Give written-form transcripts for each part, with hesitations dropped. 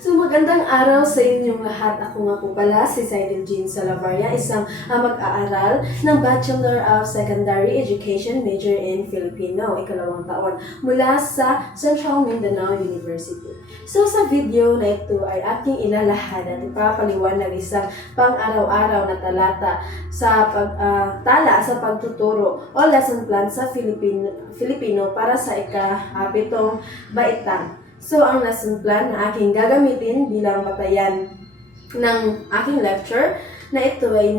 So magandang araw sa inyong lahat. Ako nga po pala si Cydel Jean Salavaria, isang mag-aaral ng Bachelor of Secondary Education major in Filipino, ikalawang taon, mula sa Central Mindanao University. So sa video na ito ay aking ilalahad at ipapaliwanag isang pang-araw-araw na talata sa tala sa pagtuturo o lesson plan sa Filipino para sa ika-7 baitang. So, ang lesson plan na aking gagamitin bilang batayan ng aking lecture na ito ay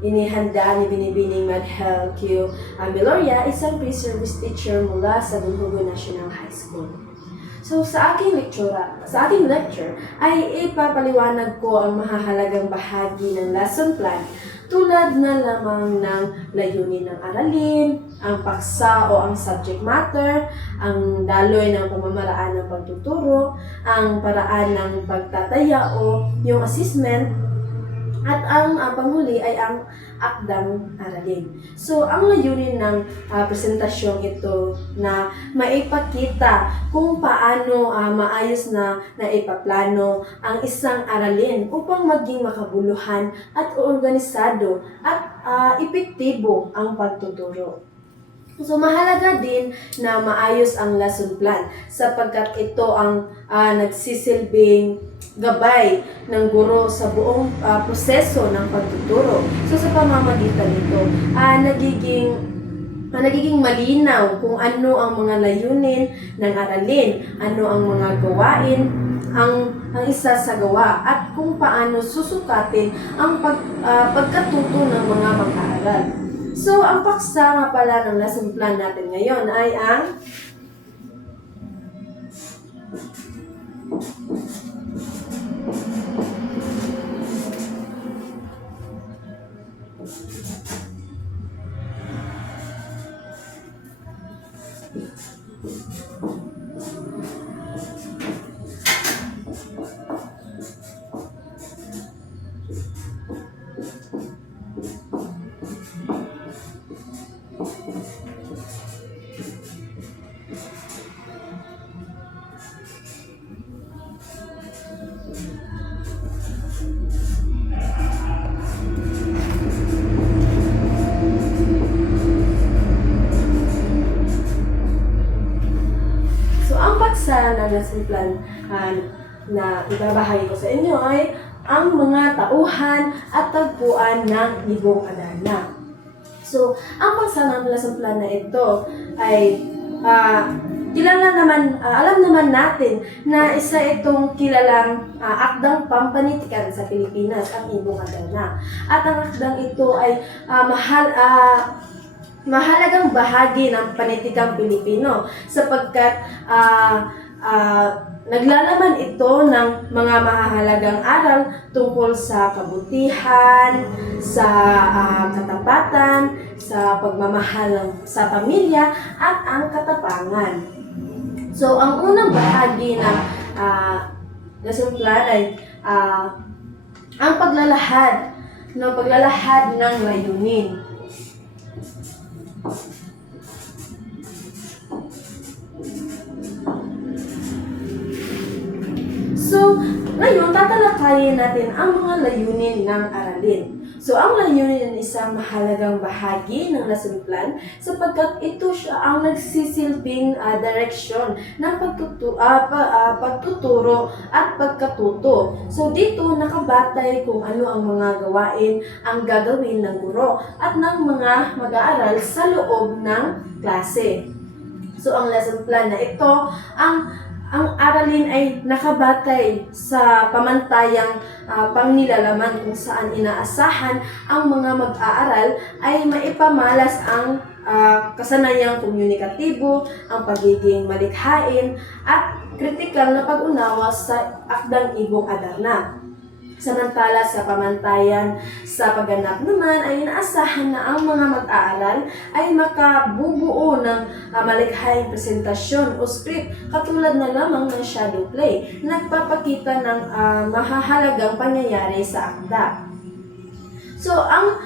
inihanda ni Binibining Madhel Q. Ambiloria, isang pre-service teacher mula sa Bunhugo National High School. So, sa aking lecture ay ipapaliwanag ko ang mahahalagang bahagi ng lesson plan tulad na lamang ng layunin ng aralin, ang paksa o ang subject matter, ang daloy ng pamamaraan ng pagtuturo, ang paraan ng pagtataya o yung assessment, at ang panghuli ay ang akdang aralin. So, ang layunin ng presentasyong ito na maipakita kung paano maayos na naipaplano ang isang aralin upang maging makabuluhan at organisado at epektibo ang pagtuturo. So, mahalaga din na maayos ang lesson plan sapagkat ito ang nagsisilbing gabay ng guro sa buong proseso ng pagtuturo. So, sa pamamagitan nito, nagiging malinaw kung ano ang mga layunin ng aralin, ano ang mga gawain, ang isa sa gawa, at kung paano susukatin ang pagkatuto ng mga mag-aaral. So, ang paksa nga pala ng lesson plan natin ngayon ay ang na lesson plan na ibabahagi ko sa inyo ay ang mga tauhan at tagpuan ng Ibong Adarna. So, ang paksa ng lesson plan na ito ay alam naman natin na isa itong kilalang akdang pampanitikan sa Pilipinas, ang Ibong Adarna. At ang akdang ito ay mahalagang bahagi ng panitikang Pilipino sapagkat naglalaman ito ng mga mahahalagang aral tungkol sa kabutihan, sa katapatan, sa pagmamahal sa pamilya, at ang katapangan. So, ang unang bahagi ng lesson plan ay ang paglalahad ng layunin. So, ngayon, tatalakayin natin ang mga layunin ng aralin. So, ang layunin ay isang mahalagang bahagi ng lesson plan sapagkat ito siya ang nagsisilbing direksyon ng pagtuturo at pagkatuto. So, dito nakabatay kung ano ang mga gawain ang gagawin ng guro at ng mga mag-aaral sa loob ng klase. So, ang lesson plan na ito, ang aralin ay nakabatay sa pamantayang pangnilalaman kung saan inaasahan ang mga mag-aaral ay maipamalas ang kasanayang komunikatibo, ang pagiging malikhain, at kritikal na pag-unawa sa akdang Ibong Adarna. Samantala sa pamantayan sa pagganap naman ay inaasahan na ang mga mag-aaral ay makabubuo ng malikhaing presentasyon o script katulad na lamang ng shadow play na nagpapakita ng mahahalagang pangyayari sa akda. So, ang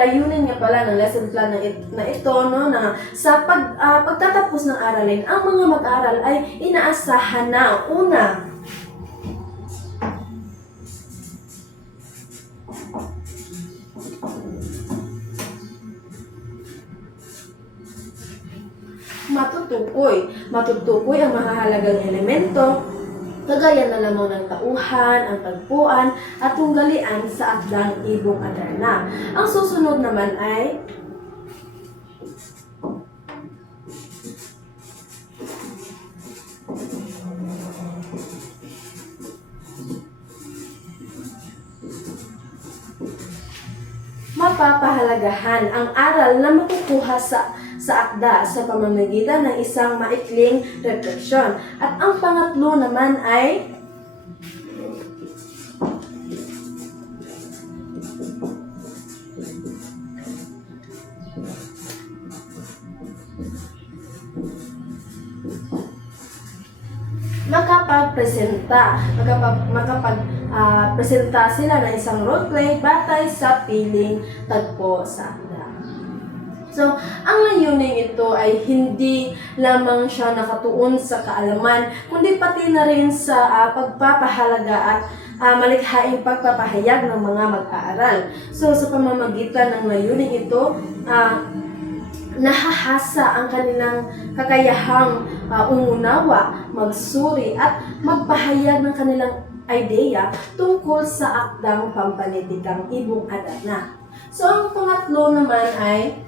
layunin nga pala ng lesson plan na ito, no, na sa pagtatapos ng aralin, ang mga mag-aaral ay inaasahan na una, Matutukoy ang mahahalagang elemento, kagaya na lamang ng tauhan, ang tagpuan, at tunggalian sa akdang Ibong Adarna. Ang susunod naman ay mapapahalagahan ang aral na makukuha sa akda sa pamamagitan ng isang maikling refleksyon. At ang pangatlo naman ay makapagpresenta sila ng isang roleplay batay sa piling tagpo sa akda. So, ang layunin ito ay hindi lamang siya nakatuon sa kaalaman, kundi pati na rin sa pagpapahalaga at malikhaing pagpapahayag ng mga mag-aaral. So, sa pamamagitan ng layunin ito, nahahasa ang kanilang kakayahang umunawa, magsuri at magpahayag ng kanilang ideya tungkol sa akdang pampanitikang Ibong Adarna. So, ang pangatlo naman ay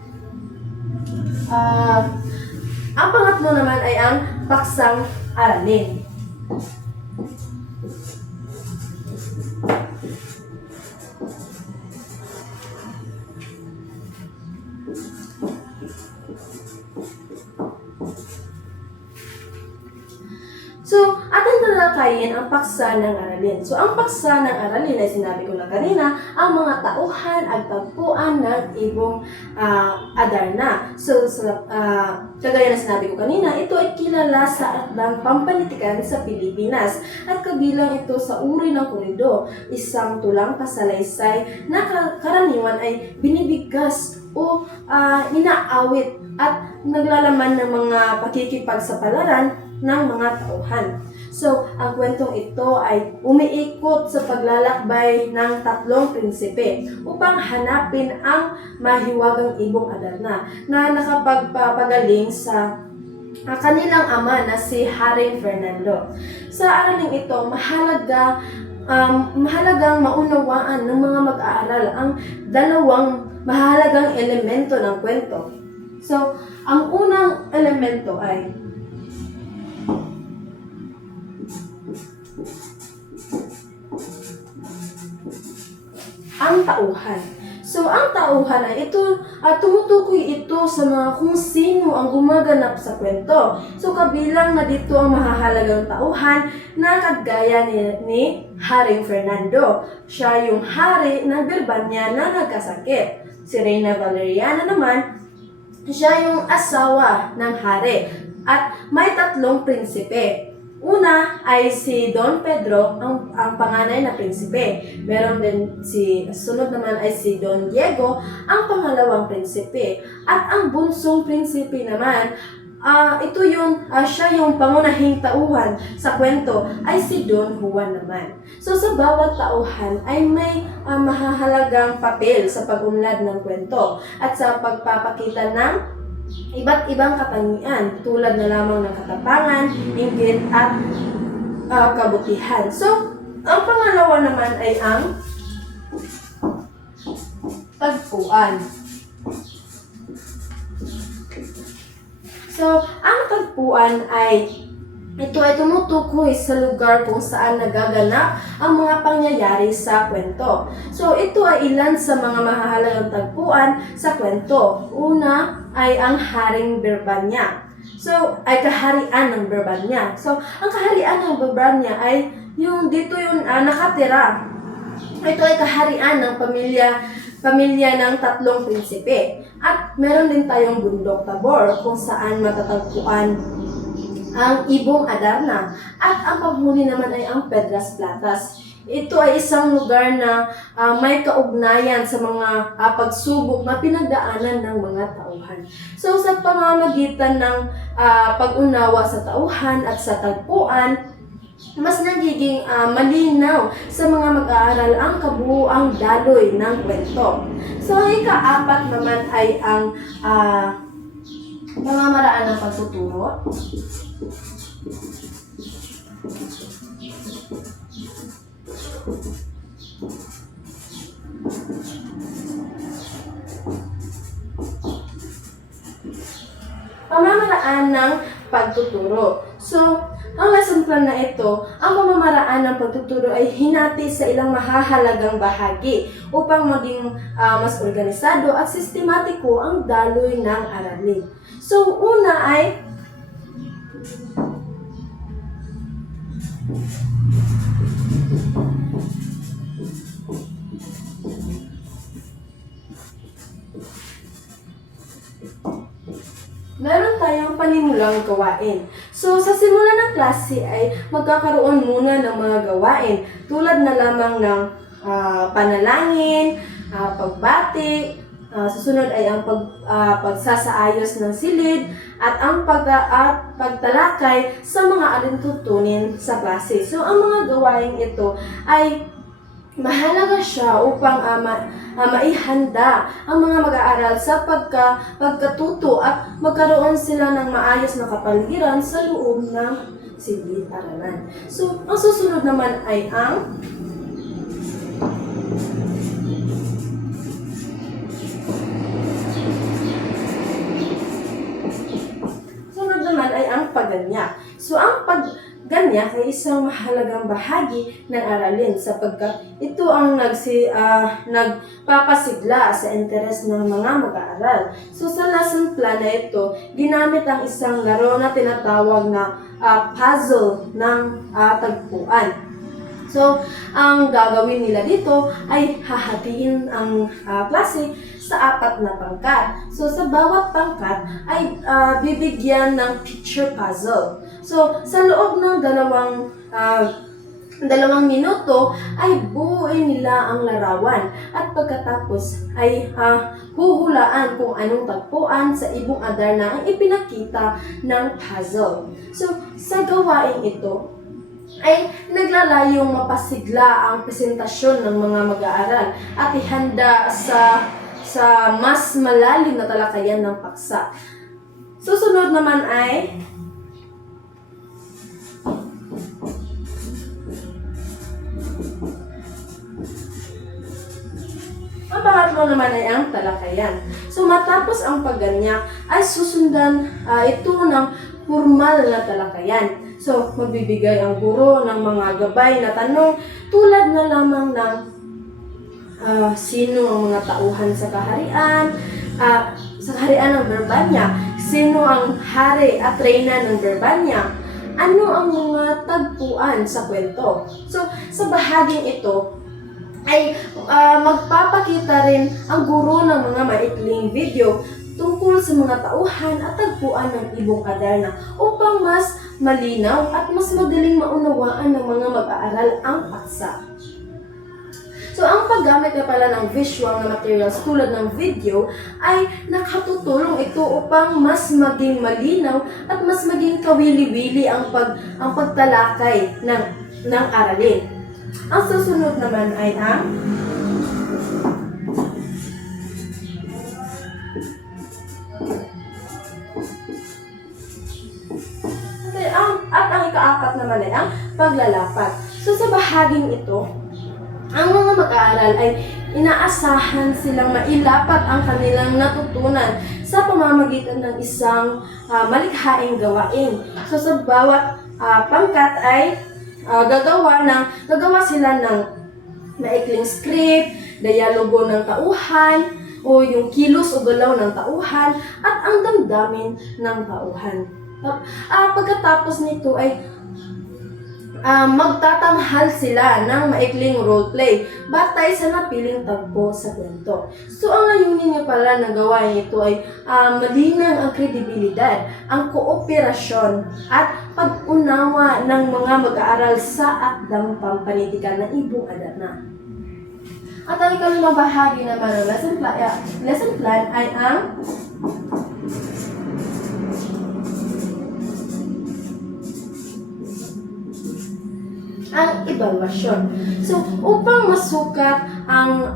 ang paksang aralin. So, ating tatalakayin ang paksa ng aralin. So, ang paksa ng aralin ay sinabi ko na kanina, ang mga tauhan at tagpuan ng Ibong Adarna. So, kagaya na sinabi ko kanina, ito ay kilala sa akdang pampanitikan sa Pilipinas at kabilang ito sa uri ng kurido, isang tulang pasalaysay na karaniwan ay binibigkas o inaawit at naglalaman ng mga pakikipagsapalaran ng mga tauhan. So, ang kwentong ito ay umiikot sa paglalakbay ng tatlong prinsipe upang hanapin ang mahiwagang Ibong Adarna na nakapagpapagaling sa kanilang ama na si Haring Fernando. Sa araling ito, mahalagang maunawaan ng mga mag-aaral ang dalawang mahalagang elemento ng kwento. So, ang unang elemento ay ang tauhan. So, ang tauhan ay tumutukoy ito sa mga kung sino ang gumaganap sa kwento. So, kabilang na dito ang mahahalagang tauhan na kagaya ni Haring Fernando. Siya yung hari ng Birbanya na nagkasakit. Si Reyna Valeriana naman, siya yung asawa ng hari. At may tatlong prinsipe. Una ay si Don Pedro, ang panganay na prinsipe. Meron din sunod naman ay si Don Diego, ang pangalawang prinsipe. At ang bunsong prinsipe naman, siya yung pangunahing tauhan sa kwento, ay si Don Juan naman. So sa bawat tauhan ay may mahahalagang papel sa pag-unlad ng kwento at sa pagpapakita ng iba't ibang katangian tulad na lamang ng katapangan, inggit at kabutihan. So, ang pangalawa naman ay ang tagpuan. So, ang tagpuan ito ay tumutukoy sa lugar kung saan nagaganap ang mga pangyayari sa kwento. So, ito ay ilan sa mga mahahalagang tagpuan sa kwento. Una ay ang Haring Birbanya. So, ay kaharian ng Birbanya. So, ang kaharian ng Birbanya ay dito nakatira. Ito ay kaharian ng pamilya ng tatlong prinsipe. At meron din tayong Bundok Tabor kung saan matatagpuan ang Ibong Adarna at ang panghuli naman ay ang Pedras Platas. Ito ay isang lugar na may kaugnayan sa mga pagsubok na pinagdaanan ng mga tauhan. So sa pamamagitan ng pag-unawa sa tauhan at sa tagpuan, mas nagiging malinaw sa mga mag-aaral ang kabuuang daloy ng kwento. So ang ika-apat naman ay ang Pamamaraan ng pagtuturo. Pamamaraan ng pagtuturo. So, ang lesson plan na ito, ang pamamaraan ng pagtuturo ay hinati sa ilang mahahalagang bahagi upang maging mas organisado at sistematiko ang daloy ng aralin. So, una ay meron tayong panimulang gawain. So, sa simula ng klase ay magkakaroon muna ng mga gawain tulad na lamang ng panalangin, pagbati, susunod ay ang pagsasaayos ng silid at ang pagtalakay sa mga alintutunin sa klase. So, ang mga gawain ito ay mahalaga siya upang maihanda ang mga mag-aaral sa pagkatuto at magkaroon sila ng maayos na kapaligiran sa loob ng silid-aralan. So, ang susunod naman ay ang pagganyak. So, ang pagganyak ay isang mahalagang bahagi ng aralin sapagkat ito ang nagpapasigla sa interes ng mga mag-aaral. So, sa lesson plan na ito, ginamit ang isang laro na tinatawag na puzzle ng tagpuan. So, ang gagawin nila dito ay hahatiin ang klase sa 4 na pangkat. So, sa bawat pangkat ay bibigyan ng picture puzzle. So, sa loob ng dalawang minuto ay buuin nila ang larawan at pagkatapos ay huhulaan kung anong tagpuan sa ibong Adarna ang ipinakita ng puzzle. So, sa gawain ito, ay naglalayong mapasigla ang presentasyon ng mga mag-aaral at ihanda sa mas malalim na talakayan ng paksa. Susunod naman ay ang pangatlo naman ay ang talakayan. So matapos ang pagganyak ay susundan ito ng formal na talakayan. So, magbibigay ang guro ng mga gabay na tanong tulad na lamang ng sino ang mga tauhan sa kaharian ng Berbanya, sino ang hari at reyna ng Berbanya, ano ang mga tagpuan sa kwento. So, sa bahaging ito, ay magpapakita rin ang guro ng mga maikling video tungkol sa mga tauhan at tagpuan ng ibong Adarna upang mas malinaw at mas madaling maunawaan ng mga mag-aaral ang paksa. So, ang paggamit na pala ng visual na materials tulad ng video ay nakatutulong ito upang mas maging malinaw at mas maging kawili-wili ang pagtalakay ng aralin. Ang susunod naman ay ang ika-4 naman ay ang paglalapat. So, sa bahaging ito, ang mga mag-aaral ay inaasahan silang mailapat ang kanilang natutunan sa pamamagitan ng isang malikhaing gawain. So, sa bawat pangkat ay gagawa sila ng maikling script, dialogo ng tauhan, o yung kilos o galaw ng tauhan, at ang damdamin ng tauhan. Pagkatapos nito ay magtatanghal sila ng maikling roleplay batay sa napiling tagpo sa kwento. So, ang layunin nga pala ng gawain ito ay malinang ang kredibilidad, ang kooperasyon at pag-unawa ng mga mag-aaral sa akdang pampanitikan ng ibong Adarna. At ang ikalimang bahagi naman ng lesson plan ay ang evaluasyon. So, upang masukat ang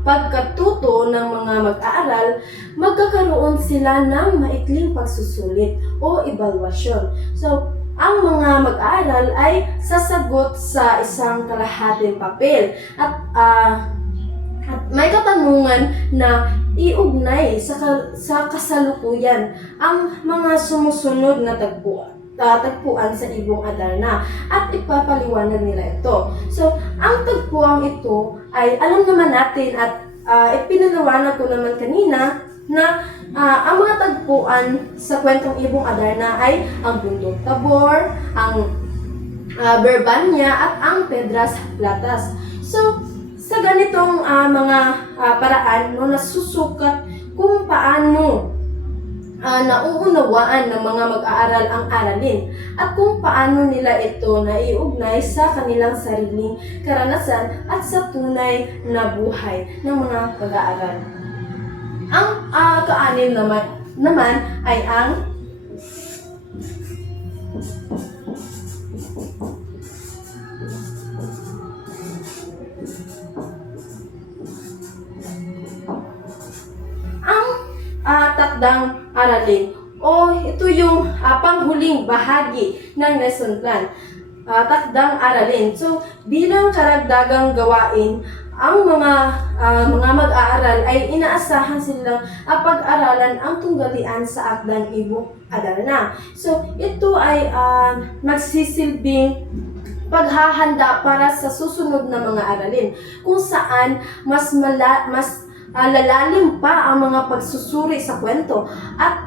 pagkatuto ng mga mag-aaral, magkakaroon sila ng maikling pagsusulit o evaluasyon. So, ang mga mag-aaral ay sasagot sa isang kalahating papel at may katanungan na iugnay sa kasalukuyan ang mga sumusunod na tagpuan sa Ibong Adarna at ipapaliwanag nila ito. So, ang tagpuang ito ay alam naman natin at ipinaliwanag ko naman kanina na ang mga tagpuan sa kwentong Ibong Adarna ay ang Bundok Tabor, ang Berbanya at ang Pedras Platas. So, sa ganitong mga paraan, nasusukat kung paano nauunawaan ng mga mag-aaral ang aralin at kung paano nila ito naiugnay sa kanilang sariling karanasan at sa tunay na buhay ng mga mag-aaral. Ang kaanim naman ay ang takdang aralin o ito yung panghuling bahagi ng lesson plan. Takdang aralin. So, bilang karagdagang gawain, ang mga mag-aaral ay inaasahan silang pag-aralan ang tunggalian sa akdang Ibong Adarna. So, ito ay magsisilbing paghahanda para sa susunod na mga aralin kung saan mas lalalim pa ang mga pagsusuri sa kwento at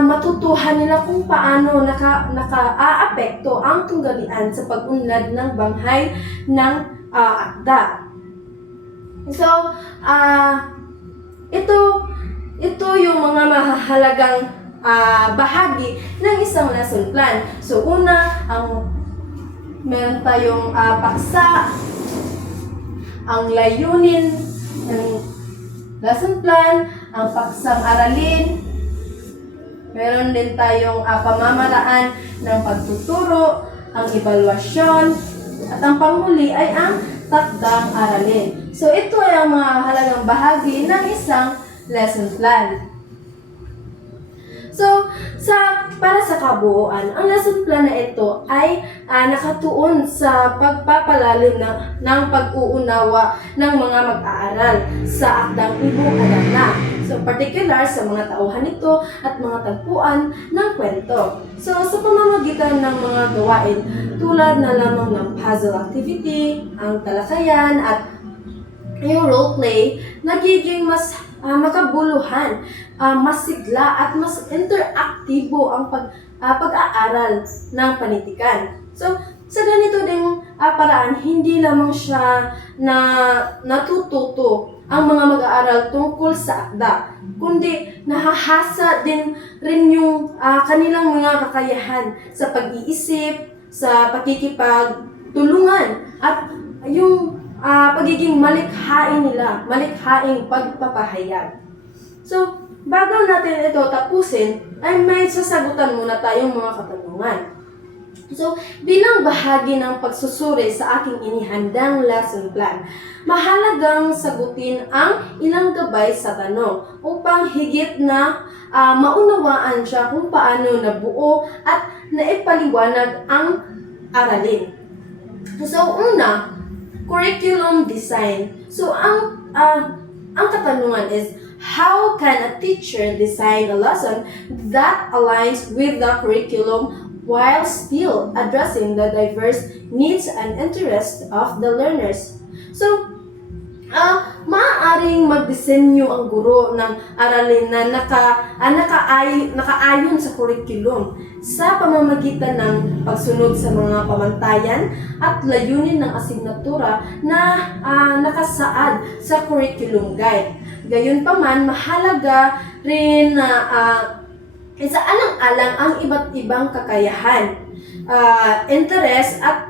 matutuhan nila kung paano naka-aapekto ang tunggalian sa pag-unlad ng banghay ng akda. So, ito yung mga mahalagang bahagi ng isang lesson plan. So, una, meron tayong paksa, ang layunin ng lesson plan, ang paksang aralin, meron din tayong pamamaraan ng pagtuturo, ang evaluasyon, at ang panghuli ay ang takdang aralin. So, ito ay ang mga halagang bahagi ng isang lesson plan. So, para sa kabuuan, ang lesson plan na ito ay nakatuon sa pagpapalalim ng pag-uunawa ng mga mag-aaral sa akdang Ibong Adarna. So, particular sa mga tauhan nito at mga tagpuan ng kwento. So, sa pamamagitan ng mga gawain tulad na lamang ng puzzle activity, ang talakayan at yung role play, nagiging mas makabuluhan, mas sigla at mas interaktibo ang pag-aaral ng panitikan. So, sa ganito ding paraan, hindi lamang siya natututo ang mga mag-aaral tungkol sa akda, kundi nahahasa din rin yung kanilang mga kakayahan sa pag-iisip, sa pakikipagtulungan at yung pagiging malikhaing nila, malikhaing pagpapahayag. So, bago natin ito tapusin, ay may sasagutan muna tayong mga katanungan. So, bilang bahagi ng pagsusuri sa aking inihandang lesson plan, mahalagang sagutin ang ilang gabay sa tanong upang higit na maunawaan siya kung paano nabuo at naipaliwanag ang aralin. So, una, curriculum design. So, ang katanungan is, how can a teacher design a lesson that aligns with the curriculum while still addressing the diverse needs and interests of the learners? So, maaaring magdisenyo ang guro ng aralin na nakaayon sa curriculum sa pamamagitan ng pagsunod sa mga pamantayan at layunin ng asignatura na nakasaad sa curriculum guide. Gayunpaman, mahalaga rin na isaalang-alang ang iba't ibang kakayahan, interes at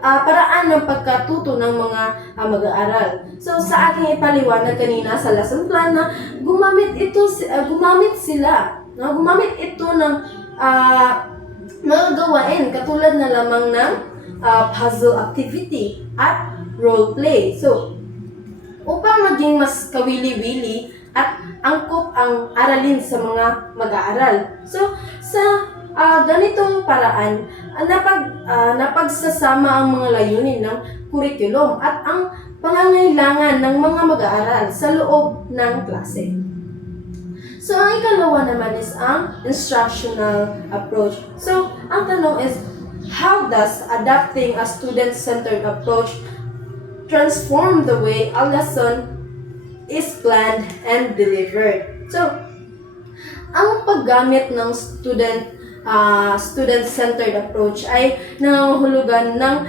paraan ng pagkatuto ng mga mag-aaral. So, sa aking ipaliwanag kanina sa lesson plan na gumamit ito ng mga gawain katulad na lamang ng puzzle activity at role play. So, upang maging mas kawili-wili at angkop ang aralin sa mga mag-aaral. So, sa ganitong paraan, napagsasama ang mga layunin ng kurikulum at ang pangangailangan ng mga mag-aaral sa loob ng klase. So, ang ikalawa naman is ang instructional approach. So, ang tanong is, how does adapting a student-centered approach transform the way a lesson is planned and delivered? So, ang paggamit ng student-centered approach ay nangangahulugan na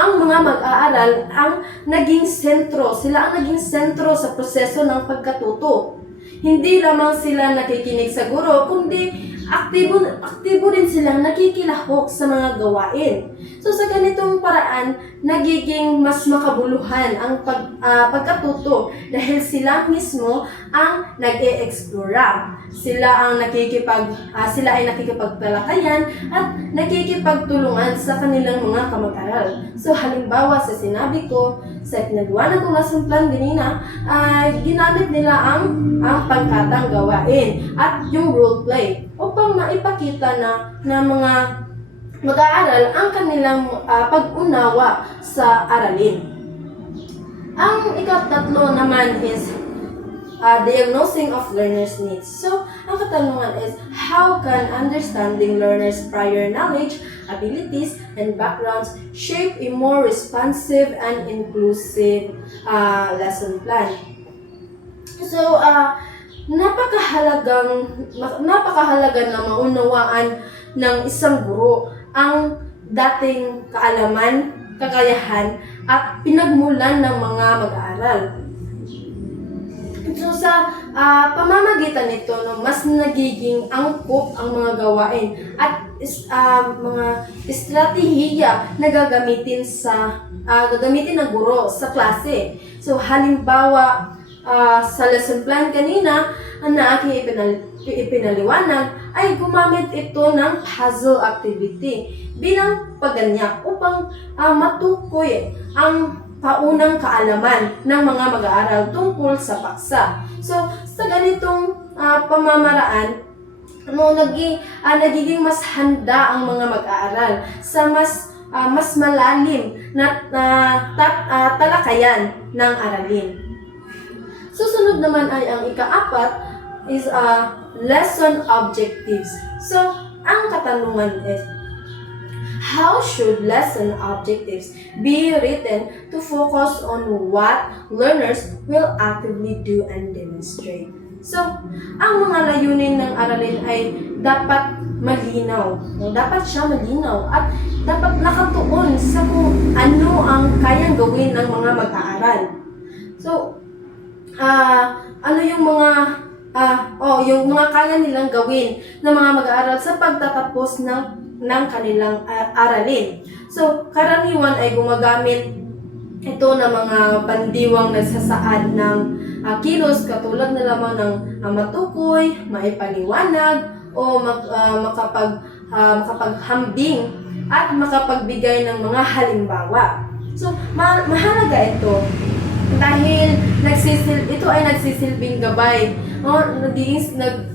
ang mga mag-aaral ang naging sentro. Sila ang naging sentro sa proseso ng pagkatuto. Hindi lamang sila nakikinig sa guro, kundi aktibo din silang nakikilahok sa mga gawain. So sa ganitong paraan, nagiging mas makabuluhan ang pagkatuto dahil sila mismo ang nag-e-explora. Sila ay nakikipagtalakayan at nakikipagtulungan sa kanilang mga kamag-aral. So halimbawa sa sinabi ko, sa pinagawa ng lesson plan ganina, ginamit nila ang pangkatang gawain at yung role play upang maipakita na mga mag-aaral ang kanilang pag-unawa sa aralin. Ang ikatatlo naman is diagnosing of learners' needs. So, ang katanungan is, how can understanding learners' prior knowledge, abilities, and backgrounds shape a more responsive and inclusive lesson plan? So, napakahalaga na maunawaan ng isang guro ang dating kaalaman, kakayahan, at pinagmulan ng mga mag-aaral. So sa pamamagitan nito, mas nagiging angkop ang mga gawain at mga estratehiya na gagamitin ng guro sa klase. So halimbawa, sa lesson plan kanina na aking ipinaliwanag ay gumamit ito ng puzzle activity bilang pagganyak upang matukoy ang paunang kaalaman ng mga mag-aaral tungkol sa paksa. So, sa ganitong pamamaraan, nagiging mas handa ang mga mag-aaral sa mas malalim na talakayan ng aralin. Susunod naman ay ang ika-4 is lesson objectives. So, ang katanungan is, how should lesson objectives be written to focus on what learners will actively do and demonstrate? So, ang mga layunin ng aralin ay dapat malinaw. Dapat siya malinaw at dapat nakatuon sa kung ano ang kayang gawin ng mga mag-aaral. So, ano yung mga kaya nilang gawin ng mga mag-aaral sa pagtatapos ng kanilang aralin. So, karaniwan ay gumagamit ito ng mga pandiwang nagsasaad ng kilos katulad na lamang ng matukoy, maipaliwanag, o makapaghambing at makapagbigay ng mga halimbawa. So, mahalaga ito dahil ito ay nagsisilbing gabay.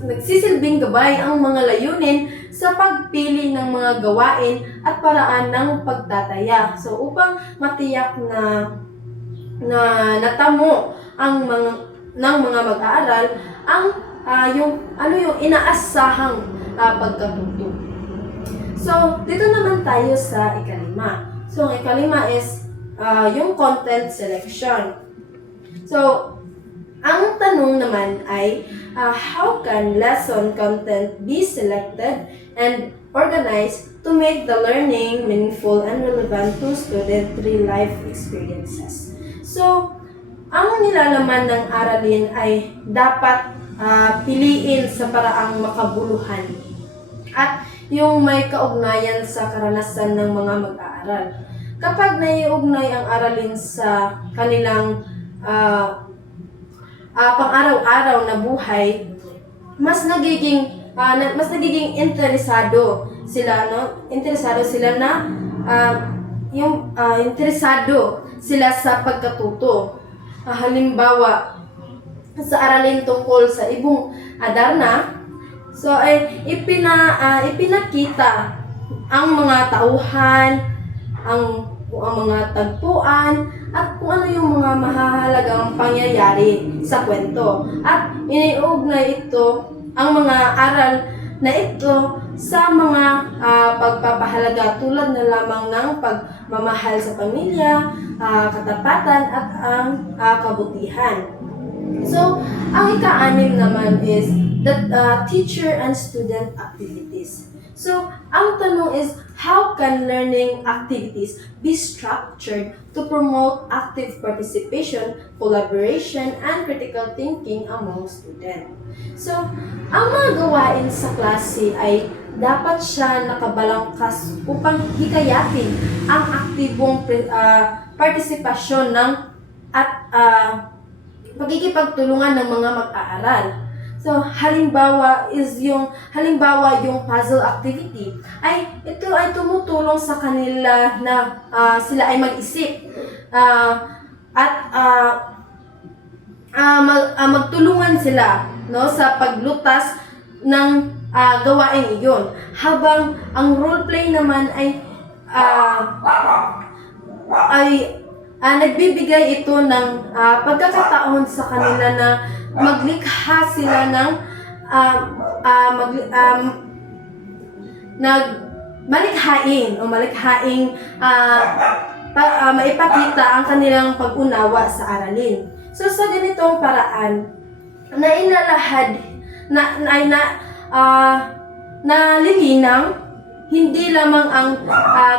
Nagsisilbing gabay ang mga layunin sa pagpili ng mga gawain at paraan ng pagtataya. So upang matiyak na natamo ng mga mag-aaral yung inaasahang pagkatuto. So dito naman tayo sa ikalima. So ang ikalima is yung content selection. So, ang tanong naman ay, how can lesson content be selected and organized to make the learning meaningful and relevant to student real-life experiences? So, ang nilalaman ng aralin ay dapat piliin sa paraang makabuluhan at yung may kaugnayan sa karanasan ng mga mag-aaral. Kapag naiugnay ang aralin sa kanilang pang-araw-araw na buhay, mas nagiging interesado sila sa pagkatuto. halimbawa sa aralin tungkol sa ibong Adarna, so ay ipinakita ang mga tauhan, ang mga tagpuan, at kung ano yung mga mahahalagang pangyayari sa kwento. At iniugnay ito, ang mga aral na ito, sa mga pagpapahalaga tulad na lamang ng pagmamahal sa pamilya, katapatan, at ang kabutihan. So, ang ika-6 naman is the teacher and student activities. So, ang tanong is, how can learning activities be structured to promote active participation, collaboration, and critical thinking among students? So, ang mga gawain sa klase ay dapat siya nakabalangkas upang hikayatin ang aktibong partisipasyon ng at pagkikipagtulungan ng mga mag-aaral. So, halimbawa yung puzzle activity ito ay tumutulong sa kanila na sila ay mag-isip at magtulungan sila, no, sa paglutas ng gawain iyon, habang ang role play naman ay nagbibigay ito ng pagkakataon sa kanila na maglikha sila ng malikhaing maipakita ang kanilang pag-unawa sa aralin. So sa ganitong paraan, nalilinang hindi lamang ang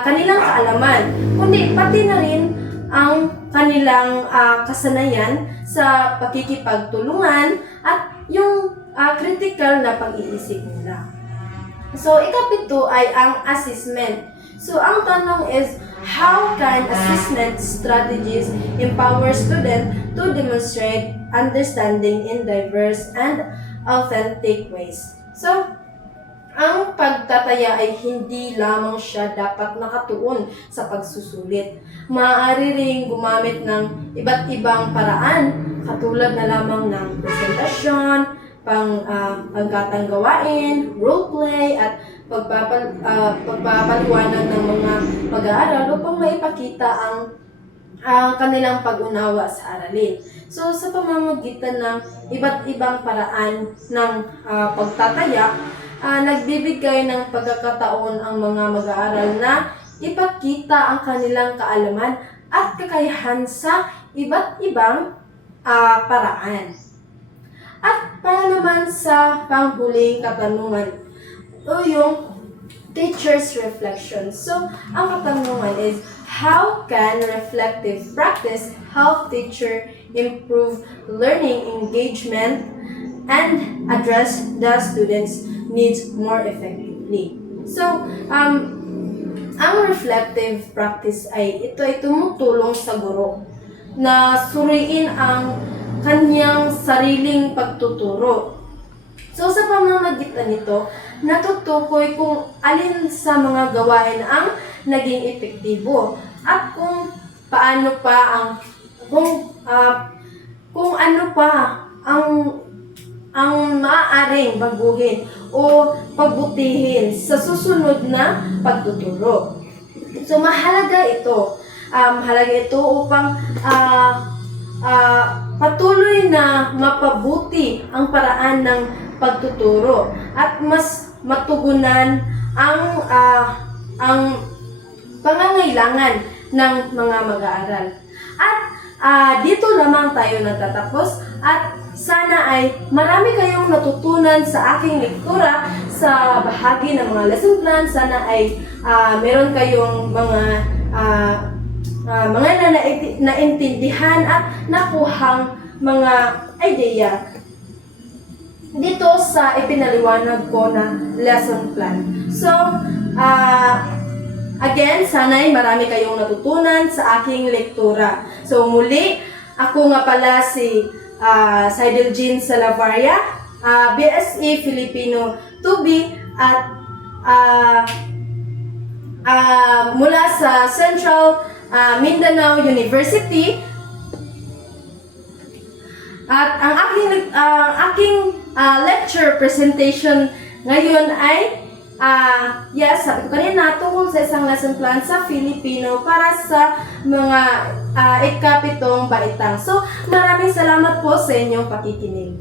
kanilang kaalaman, kundi pati na rin ang kanilang kasanayan sa pakikipagtulungan at yung critical na pag-iisip nila. So, ika-7 ay ang assessment. So, ang tanong is, how can assessment strategies empower students to demonstrate understanding in diverse and authentic ways? So, ang pagtataya ay hindi lamang siya dapat nakatuon sa pagsusulit. Maaari ring gumamit ng iba't ibang paraan, katulad na lamang ng presentasyon, pangkatang gawain, roleplay, at pagpapaliwanag ng mga mag-aaral upang maipakita ang kanilang pag-unawa sa aralin. So, sa pamamagitan ng iba't ibang paraan ng pagtataya, nagbibigay ng pagkakataon ang mga mag-aaral na ipakita ang kanilang kaalaman at kakayahan sa iba't ibang paraan. At para naman sa panghuling katanungan, yung teacher's reflection. So, ang katanungan is, how can reflective practice help teacher improve learning engagement and address the students' needs more effectively? So, ang reflective practice ito ay tumutulong sa guro na suriin ang kanyang sariling pagtuturo. So, sa pamamagitan nito, natutukoy kung alin sa mga gawain ang naging epektibo at kung ano pa ang maaaring baguhin o pabutihin sa susunod na pagtuturo. So, mahalaga ito upang patuloy na mapabuti ang paraan ng pagtuturo at mas matugunan ang pangangailangan ng mga mag-aaral. At dito lamang tayo nagtatapos, at sana ay marami kayong natutunan sa aking lektura sa bahagi ng mga lesson plan. Sana ay meron kayong mga naintindihan at nakuhang mga idea dito sa ipinaliwanag ko na lesson plan. So, again, sana'y marami kayong natutunan sa aking lektura. So, muli, ako nga pala si Saidel Jean Salavaria, BSE Filipino 2B, at mula sa Central Mindanao University. At ang aking lecture presentation ngayon ay yes, sabi ko kanina, tungkol sa isang lesson plan sa Filipino para sa mga ikapitong baitang. So, maraming salamat po sa inyong pakikinig.